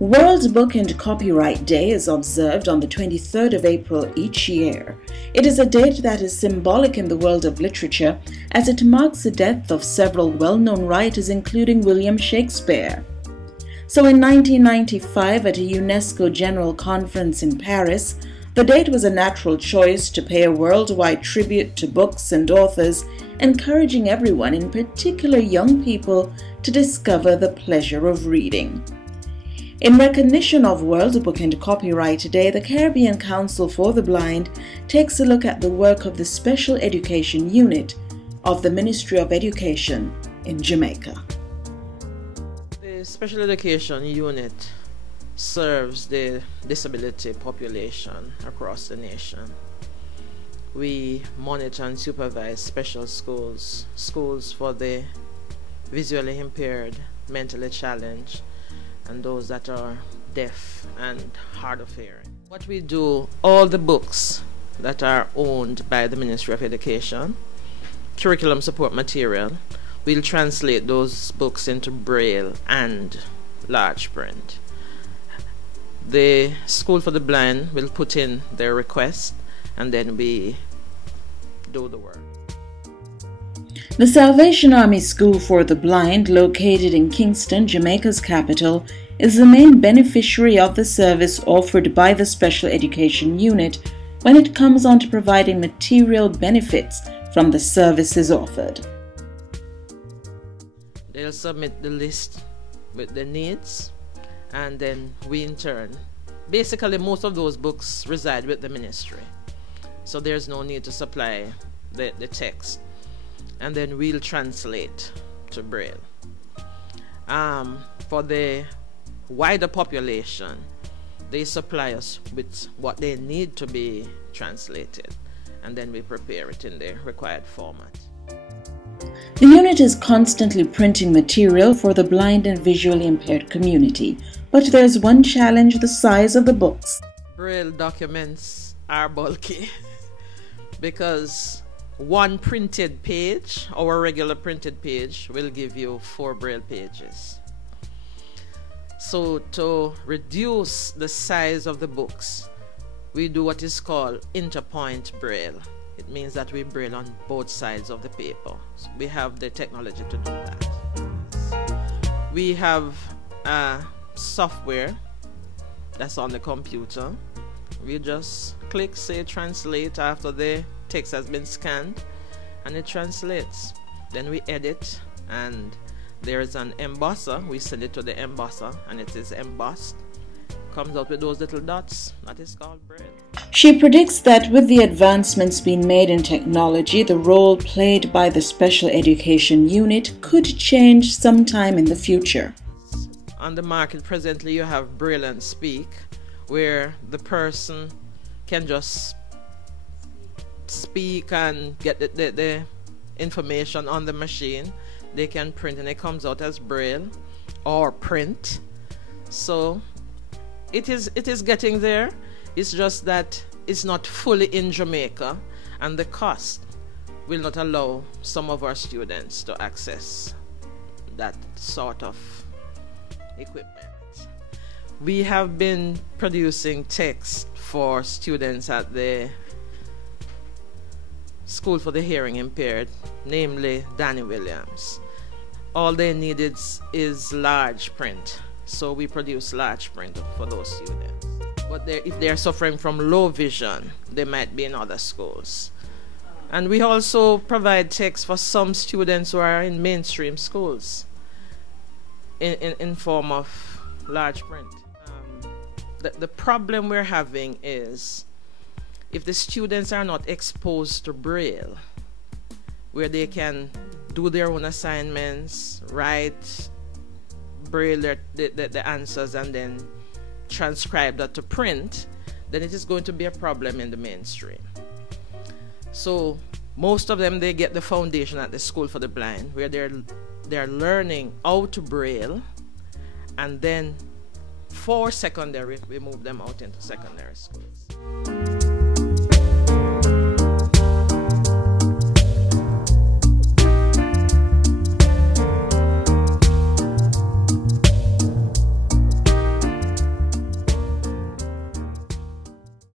World Book and Copyright Day is observed on the 23rd of April each year. It is a date that is symbolic in the world of literature as it marks the death of several well-known writers including William Shakespeare. So in 1995 at a UNESCO General Conference in Paris, the date was a natural choice to pay a worldwide tribute to books and authors, encouraging everyone, in particular young people, to discover the pleasure of reading. In recognition of World Book and Copyright Day, the Caribbean Council for the Blind takes a look at the work of the Special Education Unit of the Ministry of Education in Jamaica. The Special Education Unit serves the disability population across the nation. We monitor and supervise special schools, schools for the visually impaired, mentally challenged, and those that are deaf and hard of hearing. What we do, all the books that are owned by the Ministry of Education, curriculum support material, we'll translate those books into Braille and large print. The School for the Blind will put in their request and then we do the work. The Salvation Army School for the Blind, located in Kingston, Jamaica's capital, is the main beneficiary of the service offered by the Special Education Unit when it comes on to providing material benefits from the services offered. They'll submit the list with the needs, and then we in turn, basically most of those books reside with the ministry, so there's no need to supply the text, and then we'll translate to Braille. For the wider population, they supply us with what they need to be translated, and then we prepare it in the required format. The unit is constantly printing material for the blind and visually impaired community, but there's one challenge: the size of the books. Braille documents are bulky because one printed page, our regular printed page, will give you 4 Braille pages. So to reduce the size of the books, we do what is called interpoint Braille. It means that we Braille on both sides of the paper. So we have the technology to do that. We have software that's on the computer. We just click, say translate after the text has been scanned, and it translates. Then we edit, and there is an embosser. We send it to the embosser and it is embossed. Comes out with those little dots. That is called Braille. She predicts that with the advancements being made in technology, the role played by the Special Education Unit could change sometime in the future. On the market presently you have Braille and Speak, where the person can just speak and get the information on the machine. They can print and it comes out as Braille or print. So it is getting there. It's just that it's not fully in Jamaica, and the cost will not allow some of our students to access that sort of equipment. We have been producing text for students at the School for the Hearing Impaired, namely Danny Williams. All they need is large print, so we produce large print for those students. But if they're suffering from low vision, they might be in other schools. And we also provide text for some students who are in mainstream schools in form of large print. The problem we're having is if the students are not exposed to Braille, where they can do their own assignments, write Braille the answers, and then transcribe that to print, then it is going to be a problem in the mainstream. So most of them, they get the foundation at the School for the Blind, where they're learning how to Braille, and then for secondary we move them out into secondary schools.